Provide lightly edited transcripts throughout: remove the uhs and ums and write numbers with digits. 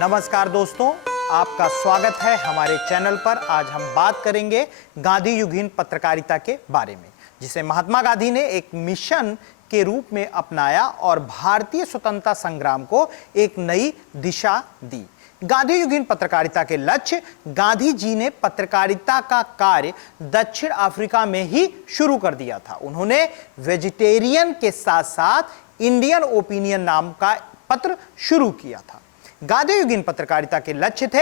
नमस्कार दोस्तों, आपका स्वागत है हमारे चैनल पर। आज हम बात करेंगे गांधी युगीन पत्रकारिता के बारे में, जिसे महात्मा गांधी ने एक मिशन के रूप में अपनाया और भारतीय स्वतंत्रता संग्राम को एक नई दिशा दी। गांधी युगीन पत्रकारिता के लक्ष्य: गांधी जी ने पत्रकारिता का कार्य दक्षिण अफ्रीका में ही शुरू कर दिया था। उन्होंने वेजिटेरियन के साथ साथ इंडियन ओपिनियन नाम का पत्र शुरू किया था। गांधी युगीन पत्रकारिता के लक्ष्य थे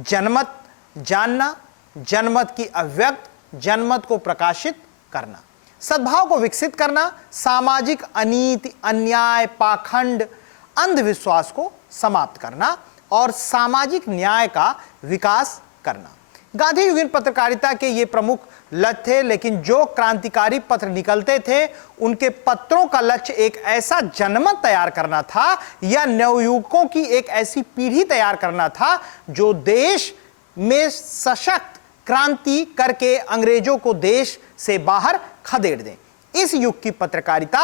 जनमत जानना, जनमत की अभिव्यक्त, जनमत को प्रकाशित करना, सद्भाव को विकसित करना, सामाजिक अनीति, अन्याय, पाखंड, अंधविश्वास को समाप्त करना और सामाजिक न्याय का विकास करना। गांधी युगीन पत्रकारिता के ये प्रमुख लक्ष्य थे, लेकिन जो क्रांतिकारी पत्र निकलते थे उनके पत्रों का लक्ष्य एक ऐसा जनमत तैयार करना था या नवयुवकों की एक ऐसी पीढ़ी तैयार करना था जो देश में सशक्त क्रांति करके अंग्रेजों को देश से बाहर खदेड़ दें। इस युग की पत्रकारिता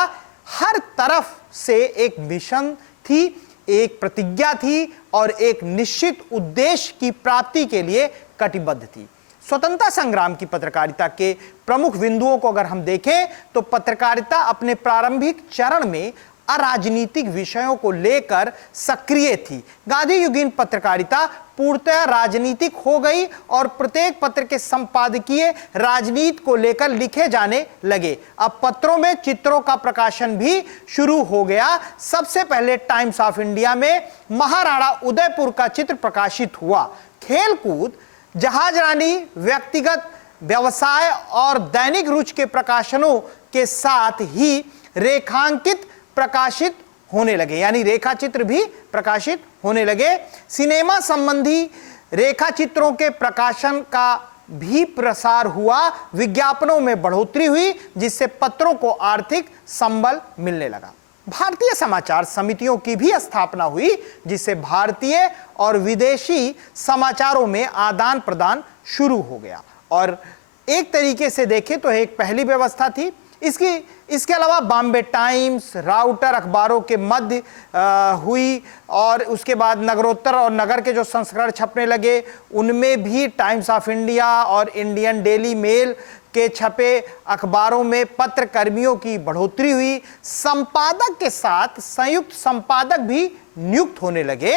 हर तरफ से एक मिशन थी, एक प्रतिज्ञा थी और एक निश्चित उद्देश्य की प्राप्ति के लिए कटिबद्ध थी। स्वतंत्रता संग्राम की पत्रकारिता के प्रमुख बिंदुओं को अगर हम देखें तो पत्रकारिता अपने प्रारंभिक चरण में अराजनीतिक विषयों को लेकर सक्रिय थी। गांधी युगीन पत्रकारिता पूर्णतः राजनीतिक हो गई और प्रत्येक पत्र के संपादकीय राजनीति को लेकर लिखे जाने लगे। अब पत्रों में चित्रों का प्रकाशन भी शुरू हो गया। सबसे पहले टाइम्स ऑफ इंडिया में महाराणा उदयपुर का चित्र प्रकाशित हुआ। खेलकूद, जहाजरानी, व्यक्तिगत व्यवसाय और दैनिक रुचि के प्रकाशनों के साथ ही रेखांकित प्रकाशित होने लगे, यानी रेखा चित्र भी प्रकाशित होने लगे। सिनेमा संबंधी रेखा चित्रों के प्रकाशन का भी प्रसार हुआ। विज्ञापनों में बढ़ोतरी हुई, जिससे पत्रों को आर्थिक संबल मिलने लगा। भारतीय समाचार समितियों की भी स्थापना हुई, जिससे भारतीय और विदेशी समाचारों में आदान प्रदान शुरू हो गया। और एक तरीके से देखें तो एक पहली व्यवस्था थी। इसके अलावा बॉम्बे टाइम्स, राउटर अखबारों के मध्य हुई और उसके बाद नगरोत्तर और नगर के जो संस्करण छपने लगे उनमें भी टाइम्स ऑफ इंडिया और इंडियन डेली मेल के छपे अखबारों में पत्रकर्मियों की बढ़ोतरी हुई। संपादक के साथ संयुक्त संपादक भी नियुक्त होने लगे।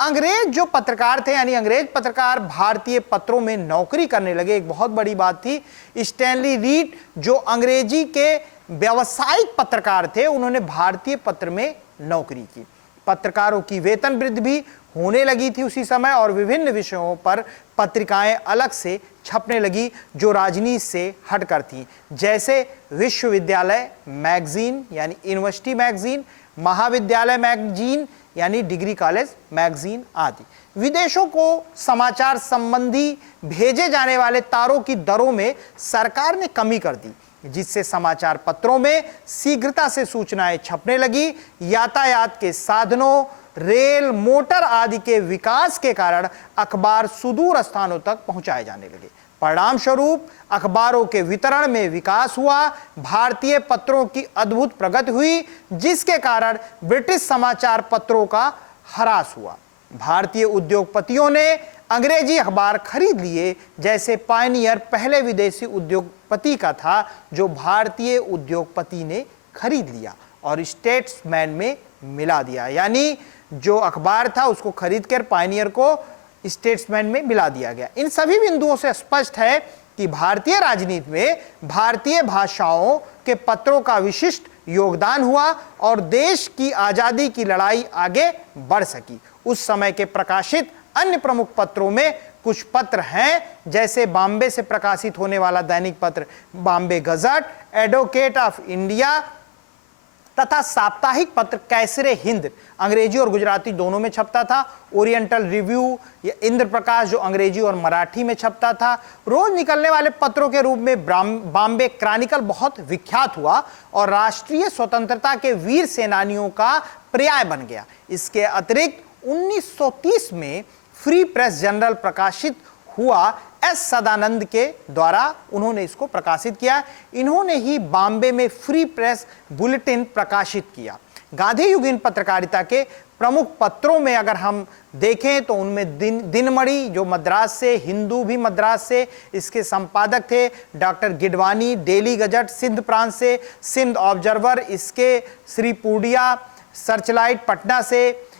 अंग्रेज जो पत्रकार थे, यानी अंग्रेज पत्रकार भारतीय पत्रों में नौकरी करने लगे। एक बहुत बड़ी बात थी। स्टैनली रीड जो अंग्रेजी के व्यावसायिक पत्रकार थे, उन्होंने भारतीय पत्र में नौकरी की। पत्रकारों की वेतन वृद्धि भी होने लगी थी उसी समय और विभिन्न विषयों पर पत्रिकाएं अलग से छपने लगी जो राजनीति से हटकर थी, जैसे विश्वविद्यालय मैगजीन यानी यूनिवर्सिटी मैगजीन, महाविद्यालय मैगजीन यानी डिग्री कॉलेज मैगजीन आदि। विदेशों को समाचार संबंधी भेजे जाने वाले तारों की दरों में सरकार ने कमी कर दी, जिससे समाचार पत्रों में शीघ्रता से सूचनाएं छपने लगी। यातायात के साधनों, रेल, मोटर आदि के विकास के कारण अखबार सुदूर स्थानों तक पहुंचाए जाने लगे। परिणाम स्वरूप अखबारों के वितरण में विकास हुआ। भारतीय पत्रों की अद्भुत प्रगति हुई, जिसके कारण ब्रिटिश समाचार पत्रों का ह्रास हुआ। भारतीय उद्योगपतियों ने अंग्रेजी अखबार खरीद लिए, जैसे पायनियर पहले विदेशी उद्योगपति का था जो भारतीय उद्योगपति ने खरीद लिया और स्टेट्समैन में मिला दिया। यानी जो अखबार था उसको खरीद कर पायनियर को स्टेट्समैन में मिला दिया गया। इन सभी बिंदुओं से स्पष्ट है कि भारतीय राजनीति में भारतीय भाषाओं के पत्रों का विशिष्ट योगदान हुआ और देश की आजादी की लड़ाई आगे बढ़ सकी। उस समय के प्रकाशित अन्य प्रमुख पत्रों में कुछ पत्र हैं, जैसे बॉम्बे से प्रकाशित होने वाला दैनिक पत्र Bombay gazette, advocate of India तथा साप्ताहिक पत्र कैसरे हिंद अंग्रेजी और गुजराती दोनों में छपता था। ओरिएंटल रिव्यू या इंद्रप्रकाश जो अंग्रेजी और मराठी में छपता था। रोज निकलने वाले पत्रों के रूप में बॉम्बे क्रॉनिकल बहुत विख्यात हुआ और राष्ट्रीय स्वतंत्रता के वीर सेनानियों का पर्याय बन गया। इसके अतिरिक्त 1930 में फ्री प्रेस जर्नल प्रकाशित हुआ। एस सदानंद के द्वारा उन्होंने इसको प्रकाशित किया। इन्होंने ही बॉम्बे में फ्री प्रेस बुलेटिन प्रकाशित किया। गांधी युगीन पत्रकारिता के प्रमुख पत्रों में अगर हम देखें तो उनमें दिनमणि जो मद्रास से, हिंदू भी मद्रास से, इसके संपादक थे doctor Gidwani, daily gazette Sindh प्रांत से, सिंध ऑब्जर्वर इसके श्री पूडिया, सर्चलाइट पटना से,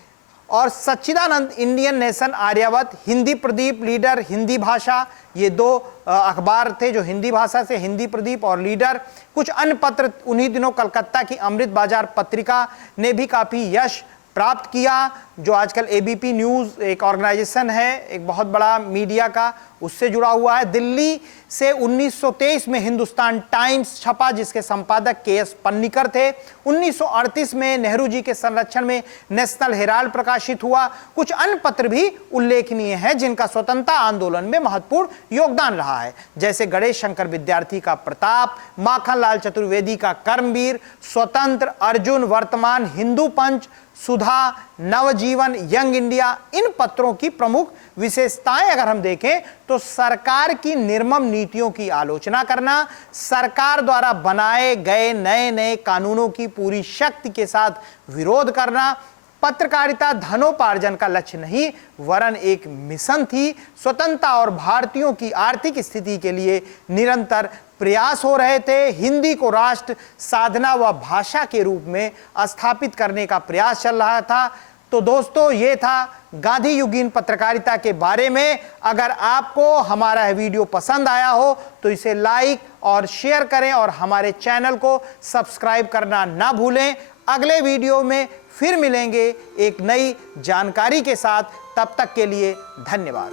और Sachchidanand Indian Nation Aryavart, Hindi Pradeep, Leader Hindi भाषा, ये दो अखबार थे जो हिंदी भाषा से, हिंदी प्रदीप और लीडर। कुछ अन्य पत्र उन्हीं दिनों कलकत्ता की अमृत बाजार पत्रिका ने भी काफ़ी यश प्राप्त किया, जो आजकल एबीपी न्यूज़ एक ऑर्गेनाइजेशन है, एक बहुत बड़ा मीडिया का, उससे जुड़ा हुआ है। दिल्ली से 1923 में हिंदुस्तान टाइम्स छपा जिसके संपादक के.एस. पन्नीकर थे। 1938 में नेहरू जी के संरक्षण में नेशनल हेराल्ड प्रकाशित हुआ। कुछ अन्य पत्र भी उल्लेखनीय हैं जिनका स्वतंत्रता आंदोलन में महत्वपूर्ण योगदान रहा है, जैसे गणेश शंकर विद्यार्थी का प्रताप, माखनलाल चतुर्वेदी का कर्मवीर, स्वतंत्र, अर्जुन, वर्तमान, हिंदू पंच, सुधा, नवजीवन, यंग इंडिया। इन पत्रों की प्रमुख विशेषताएं अगर हम देखें तो सरकार की निर्मम नीतियों की आलोचना करना, सरकार द्वारा बनाए गए नए नए कानूनों की पूरी शक्ति के साथ विरोध करना। पत्रकारिता धनोपार्जन का लक्ष्य नहीं वरन एक मिशन थी। स्वतंत्रता और भारतीयों की आर्थिक स्थिति के लिए निरंतर प्रयास हो रहे थे। हिंदी को राष्ट्र साधना व भाषा के रूप में स्थापित करने का प्रयास चल रहा था। तो दोस्तों, ये था गांधी युगीन पत्रकारिता के बारे में। अगर आपको हमारा वीडियो पसंद आया हो तो इसे लाइक और शेयर करें और हमारे चैनल को सब्सक्राइब करना ना भूलें। अगले वीडियो में फिर मिलेंगे एक नई जानकारी के साथ। तब तक के लिए धन्यवाद।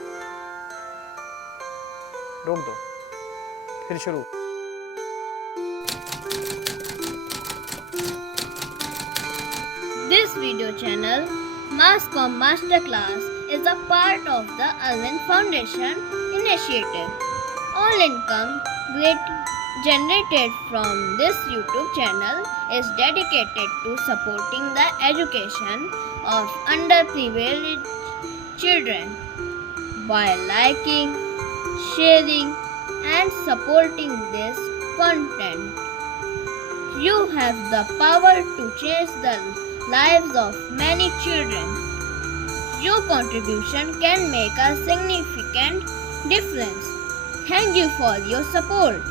रोक दो, फिर शुरू। This video channel, Masscom Masterclass, is a part of the Arvind Foundation initiative. All income generated from this YouTube channel is dedicated to supporting the education of underprivileged children. By liking, sharing, and supporting this content, you have the power to change the lives of many children. Your contribution can make a significant difference. Thank you for your support.